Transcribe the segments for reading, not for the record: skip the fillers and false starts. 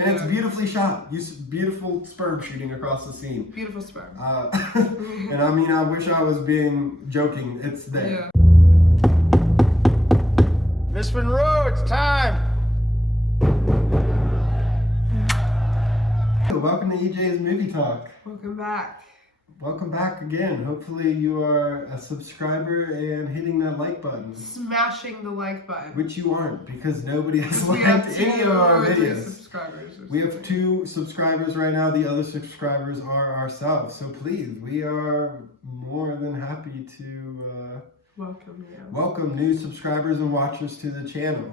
And it's beautifully shot. Beautiful sperm shooting across the scene. Beautiful sperm. And I mean, I wish I was being joking. It's there. Yeah. Miss Monroe, it's time. Welcome to EJ's Movie Talk. Welcome back. Welcome back again. Hopefully you are a subscriber and hitting that like button. Smashing the like button. Which you aren't, because nobody has We liked have any of our videos. Subscribers. We have 2 subscribers right now. The other subscribers are ourselves. So please, we are more than happy to welcome you. welcome new subscribers and watchers to the channel.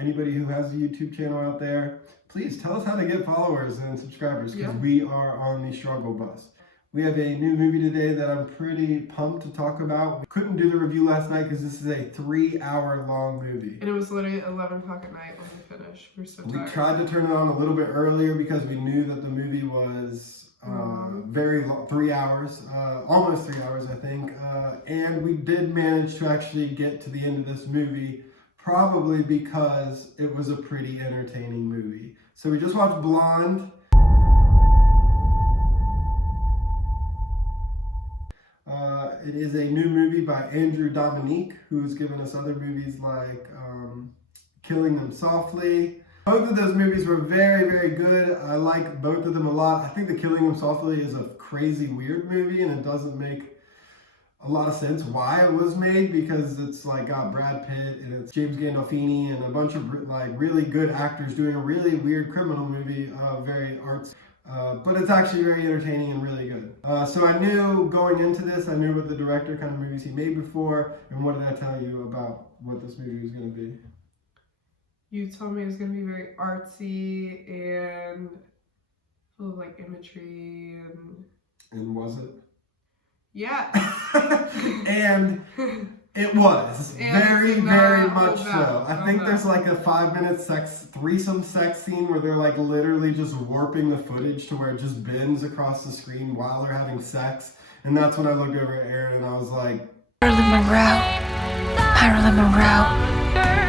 Anybody who has a YouTube channel out there, please tell us how to get followers and subscribers, because we are on the struggle bus. We have a new movie today that I'm pretty pumped to talk about. We couldn't do the review last night because this is a 3-hour long movie. And it was literally 11 o'clock at night when we finished. We were so tired. We tried to turn it on a little bit earlier because we knew that the movie was very long, 3 hours, almost 3 hours, I think. And we did manage to actually get to the end of this movie, probably because it was a pretty entertaining movie. So we just watched Blonde. It is a new movie by Andrew Dominique, who's given us other movies like Killing Them Softly. Both of those movies were very, very good. I like both of them a lot. I think the Killing Them Softly is a crazy, weird movie, and it doesn't make a lot of sense why it was made, because it's like got Brad Pitt and it's James Gandolfini and a bunch of like really good actors doing a really weird criminal movie, very artsy. But it's actually very entertaining and really good. So I knew going into this, I knew what the director kind of movies he made before. And what did I tell you about what this movie was going to be? You told me it was going to be very artsy and full of like imagery and... And was it? Yeah. And it was. And very, very much hold so. back. I think there's like a 5-minute threesome sex scene where they're like literally just warping the footage to where it just bends across the screen while they're having sex. And that's when I looked over at Erin and I was like, Marilyn Monroe, Marilyn Monroe,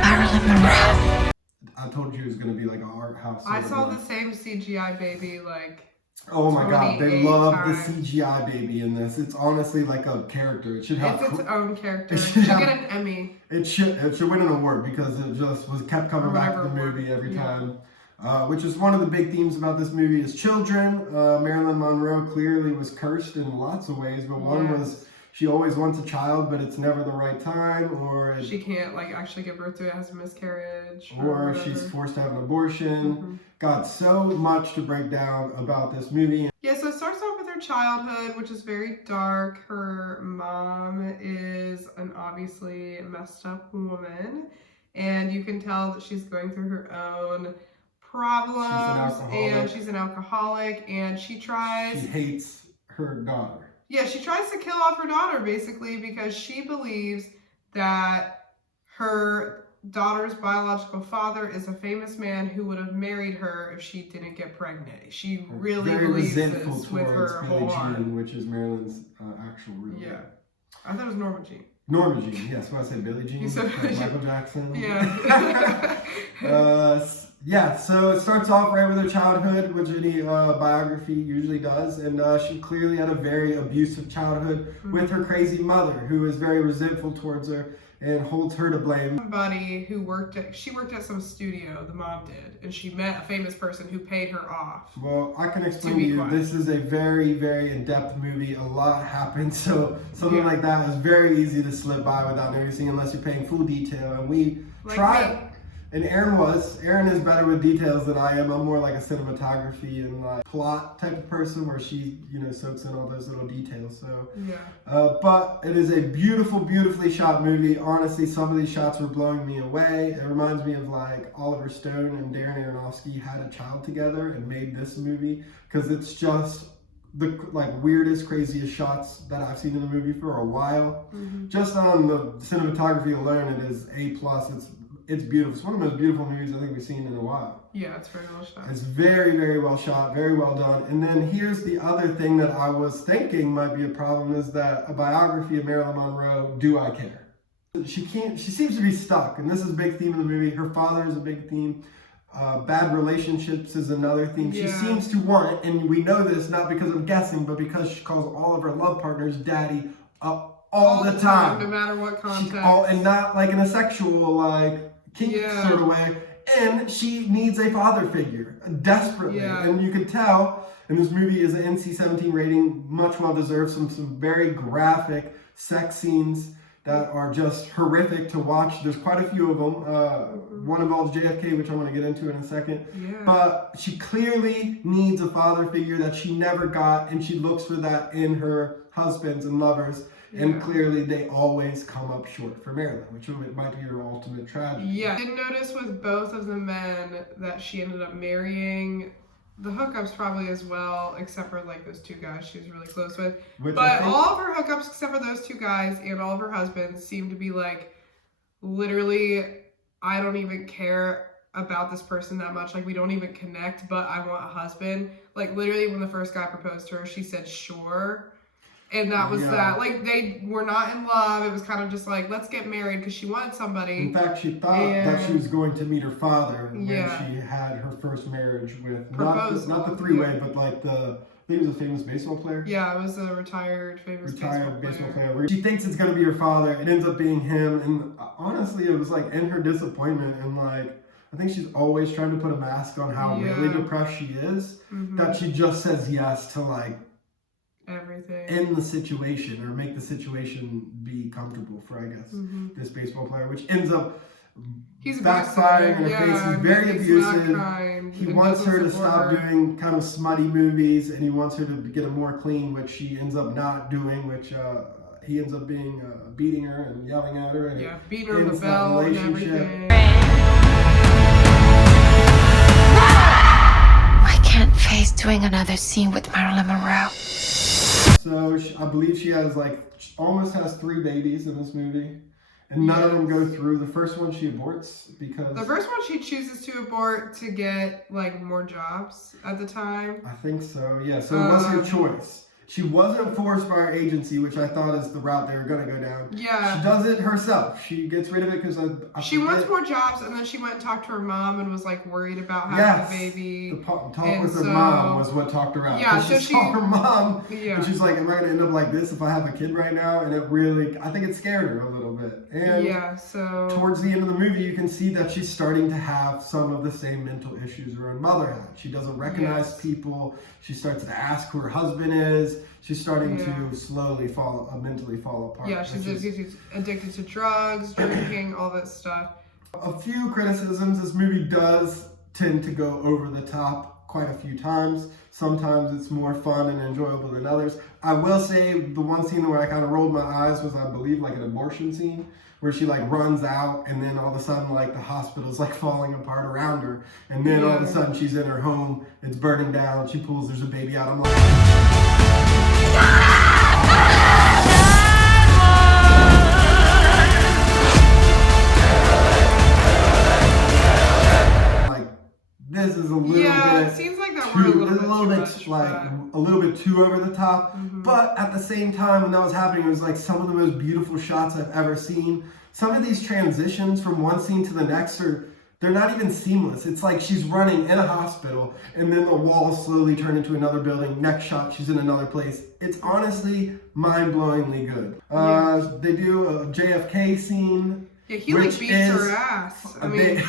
Marilyn Monroe. I told you it was going to be like an art house. I saw the same CGI baby like... Oh my god, they 28 love times. the CGI baby in this. It's honestly like a character. It should have. It's its own character. It It should should have- get an Emmy. It should win an award because it just kept coming Or back to the whatever movie award. every Yeah. time. Which is one of the big themes about this movie is children. Marilyn Monroe clearly was cursed in lots of ways, but one was she always wants a child, but it's never the right time, or She can't like actually give birth to it, has a miscarriage, or she's whatever. forced to have an abortion. Mm-hmm. God, so much to break down about this movie. Yeah, so it starts off with her childhood, which is very dark. Her mom is an obviously messed up woman, and you can tell that she's going through her own problems, and she's an alcoholic, and she hates her daughter. Yeah, she tries to kill off her daughter basically because she believes that her daughter's biological father is a famous man who would have married her if she didn't get pregnant. She really very believes resentful this with towards her Billie whole heart. Jean, which is Marilyn's actual real name. Yeah. I thought it was Norma Jean. Norma Jean, yes. When I say Billie Jean, You said like Billie Jean. Michael Jackson. Yeah. Yeah, so it starts off right with her childhood, which any biography usually does, and she clearly had a very abusive childhood with her crazy mother, who is very resentful towards her and holds her to blame. Somebody who worked at some studio, the mom did, and she met a famous person who paid her off. Well, I can explain to you, this is a very, very in-depth movie. A lot happens, so something like that is very easy to slip by without noticing unless you're paying full detail, and we try. And Erin is better with details than I am. I'm more like a cinematography and like plot type of person where she, soaks in all those little details. So, but it is a beautiful, beautifully shot movie. Honestly, some of these shots were blowing me away. It reminds me of like Oliver Stone and Darren Aronofsky had a child together and made this movie, because it's just the weirdest, craziest shots that I've seen in the movie for a while. Just on the cinematography alone, it is A+. It's beautiful. It's one of the most beautiful movies I think we've seen in a while. Yeah, it's very well shot. It's very, very well shot, very well done. And then here's the other thing that I was thinking might be a problem, is that a biography of Marilyn Monroe, do I care? She seems to be stuck, and this is a big theme of the movie. Her father is a big theme. Bad relationships is another thing she seems to want, and we know this not because I'm guessing, but because she calls all of her love partners daddy all the time, no matter what context. And not like in a sexual, like, kink sort of way. And she needs a father figure desperately, and you can tell. And this movie is an NC-17 rating, much well deserved. Some very graphic sex scenes that are just horrific to watch. There's quite a few of them. One involves JFK, which I want to get into in a second. But she clearly needs a father figure that she never got, and she looks for that in her husbands and lovers. And clearly they always come up short for Marilyn, which might be her ultimate tragedy. Yeah, I did notice with both of the men that she ended up marrying, the hookups probably as well, except for like those two guys she was really close with. But all of her hookups, except for those two guys and all of her husbands, seem to be like, literally, I don't even care about this person that much. Like, we don't even connect, but I want a husband. Like, literally, when the first guy proposed to her, she said, sure. And that was that. Like, they were not in love. It was kind of just like, let's get married because she wanted somebody. In fact, she thought that she was going to meet her father when she had her first marriage with, not the three-way, but like I think he was a famous baseball player. Yeah, it was a retired baseball player. She thinks it's going to be her father. It ends up being him. And honestly, it was like in her disappointment and like, I think she's always trying to put a mask on how really depressed she is, that she just says yes to like, everything end the situation or make the situation be comfortable for, I guess, this baseball player, which ends up backfiring in her face. He's very abusive. He wants her to stop doing kind of smutty movies, and he wants her to get a more clean, which she ends up not doing, which he ends up being beating her and yelling at her, and beating her with a bell and everything. I can't face doing another scene with Marilyn Monroe. So I believe she has almost has 3 babies in this movie, and none of them go through. The first one she aborts because the first one she chooses to abort to get like more jobs at the time. I think so. Yeah. So it was her choice. She wasn't forced by her agency, which I thought is the route they were going to go down. Yeah. She does it herself. She gets rid of it because she wants more jobs, and then she went and talked to her mom and was like worried about having the baby. The talk with her mom was what talked her out. Yeah, so she saw her mom, and she's like, am I going to end up like this if I have a kid right now? And it really, I think it scared her a little bit. And so towards the end of the movie, you can see that she's starting to have some of the same mental issues her own mother had. She doesn't recognize people. She starts to ask who her husband is. She's starting to slowly mentally fall apart. Yeah, she's addicted to drugs, drinking, all that stuff. A few criticisms. This movie does tend to go over the top quite a few times. Sometimes it's more fun and enjoyable than others. I will say the one scene where I kind of rolled my eyes was, I believe, like an abortion scene, where she like runs out and then all of a sudden like the hospital's like falling apart around her, and then all of a sudden she's in her home, it's burning down, she pulls, there's a baby out. I'm like, this is a little bit, it seems like that a little bit too over the top. But at the same time, when that was happening, it was like some of the most beautiful shots I've ever seen. Some of these transitions from one scene to the next they're not even seamless. It's like she's running in a hospital and then the walls slowly turn into another building. Next shot, she's in another place. It's honestly mind-blowingly good. They do a JFK scene. Yeah, he like beats her ass. Okay,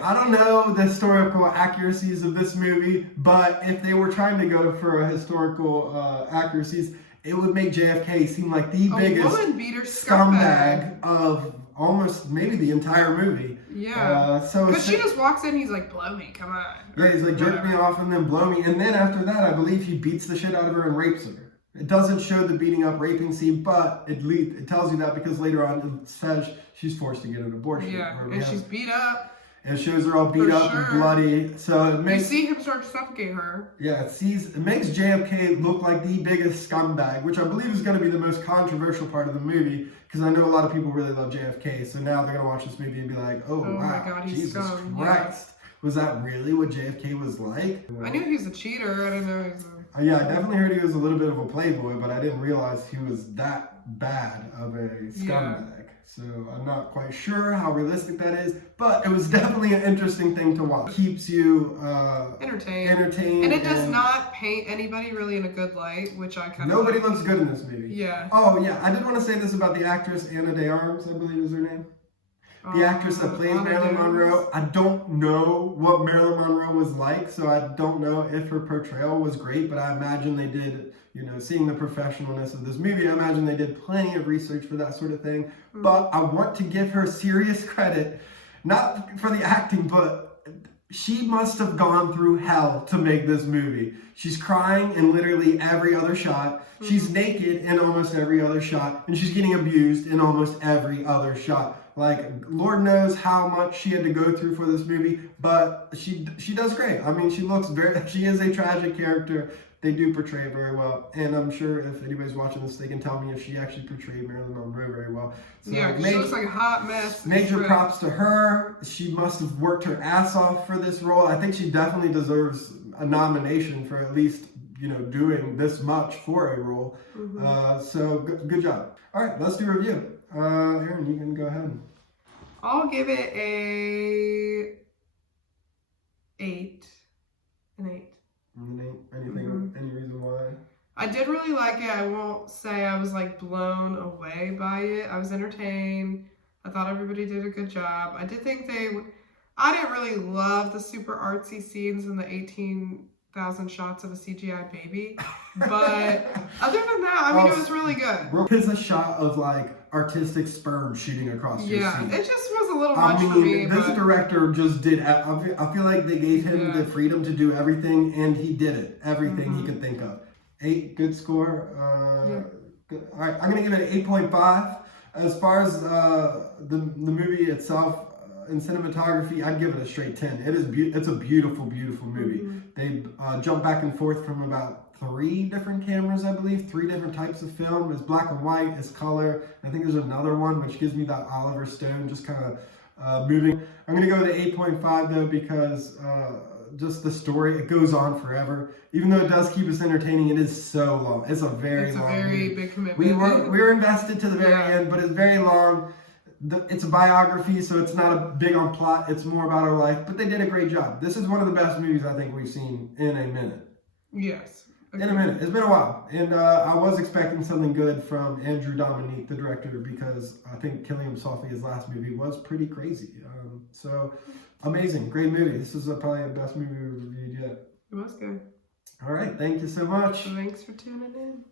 I don't know the historical accuracies of this movie, but if they were trying to go for a historical accuracies, it would make JFK seem like the biggest scumbag of almost maybe the entire movie. Yeah. Because she just walks in, he's like, blow me, come on. Yeah, he's like, jerk me off and then blow me. And then after that, I believe he beats the shit out of her and rapes her. It doesn't show the beating up raping scene, but it tells you that because later on it says she's forced to get an abortion. Yeah, and she's beat up. And it shows her all beat up and bloody. So it makes, you see him start to suffocate her. Yeah, it makes JFK look like the biggest scumbag, which I believe is going to be the most controversial part of the movie, because I know a lot of people really love JFK. So now they're going to watch this movie and be like, oh wow, my God, he's Jesus Christ. Was that really what JFK was like? I knew he was a cheater. I didn't know he was yeah, I definitely heard he was a little bit of a playboy, but I didn't realize he was that bad of a scumbag. So I'm not quite sure how realistic that is, but it was definitely an interesting thing to watch. Keeps you entertained. And it does not paint anybody really in a good light, which I kind of Nobody looks good in this movie. Yeah. Oh yeah, I did want to say this about the actress Anna de Armas, I believe is her name. The actress that plays Marilyn Monroe. I don't know what Marilyn Monroe was like, so I don't know if her portrayal was great, but I imagine they did, you know, seeing the professionalness of this movie, I imagine they did plenty of research for that sort of thing. Mm-hmm. But I want to give her serious credit, not for the acting, but she must have gone through hell to make this movie. She's crying in literally every other shot. Mm-hmm. She's naked in almost every other shot, and she's getting abused in almost every other shot. Like, Lord knows how much she had to go through for this movie, but she does great. I mean, she is a tragic character. They do portray it very well, and I'm sure if anybody's watching this, they can tell me if she actually portrayed Marilyn Monroe very well. So yeah, she looks like a hot mess. Major props to her. She must have worked her ass off for this role. I think she definitely deserves a nomination for at least, you know, doing this much for a role. Mm-hmm. So good job. All right, let's do a review. Erin, you can go ahead. I'll give it a 8. An 8. Anything? Any reason why? I did really like it. I won't say I was like blown away by it. I was entertained. I thought everybody did a good job. I did think I didn't really love the super artsy scenes in the 18,000 shots of a CGI baby. But other than that, I mean, it was really good. There's a shot of like artistic sperm shooting across your scene. It just was a little much for me. This director just did, I feel like they gave him the freedom to do everything, and he did it. Everything he could think of. 8, good score. Good. All right, I'm going to give it an 8.5. As far as the movie itself, in cinematography, I'd give it a straight 10. It's a beautiful, beautiful movie. They jump back and forth from about 3 different cameras, I believe, 3 different types of film. It's black and white, it's color. I think there's another one which gives me that Oliver Stone just kind of moving. I'm gonna go with the 8.5 though, because just the story, it goes on forever. Even though it does keep us entertaining, it is so long. It's a very big commitment. We were invested to the very end, but it's very long. It's a biography, so it's not big on plot. It's more about her life, but they did a great job. This is one of the best movies I think we've seen in a minute. Yes. In a minute. It's been a while. And I was expecting something good from Andrew Dominique, the director, because I think Killing Him Softly, his last movie, was pretty crazy. So, amazing. Great movie. This is probably the best movie we've reviewed yet. It was good. All right. Thank you so much. Thanks for tuning in.